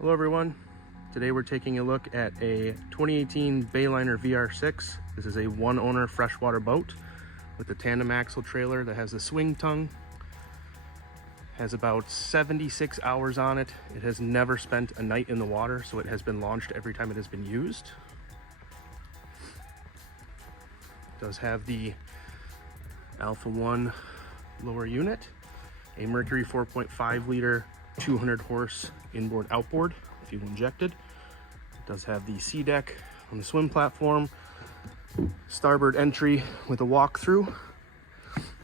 Hello everyone, today we're taking a look at a 2018 Bayliner VR6. This is a one owner freshwater boat with a tandem axle trailer that has a swing tongue. Has about 76 hours on it. It has never spent a night in the water, so it has been launched every time it has been used. It does have the Alpha 1 lower unit, a Mercury 4.5 liter 200 horse inboard outboard fuel injected. It does have the sea deck on the swim platform, starboard entry with a walkthrough.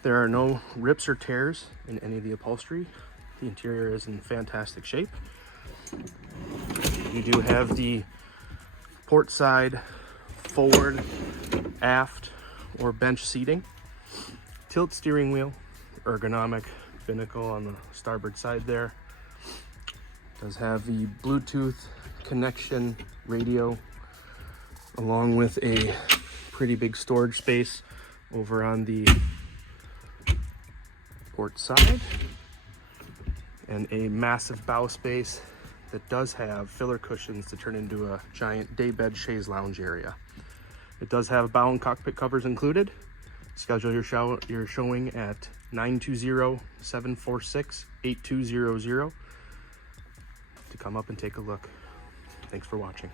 There are no rips or tears in any of the upholstery. The interior is in fantastic shape. You do have the port side, forward, aft, or bench seating, tilt steering wheel, ergonomic binnacle on the starboard side there. Does have the Bluetooth connection radio, along with a pretty big storage space over on the port side, and a massive bow space that does have filler cushions to turn into a giant daybed chaise lounge area. It does have bow and cockpit covers included. Schedule your showing at 920-746-8200 to come up and take a look. Thanks for watching.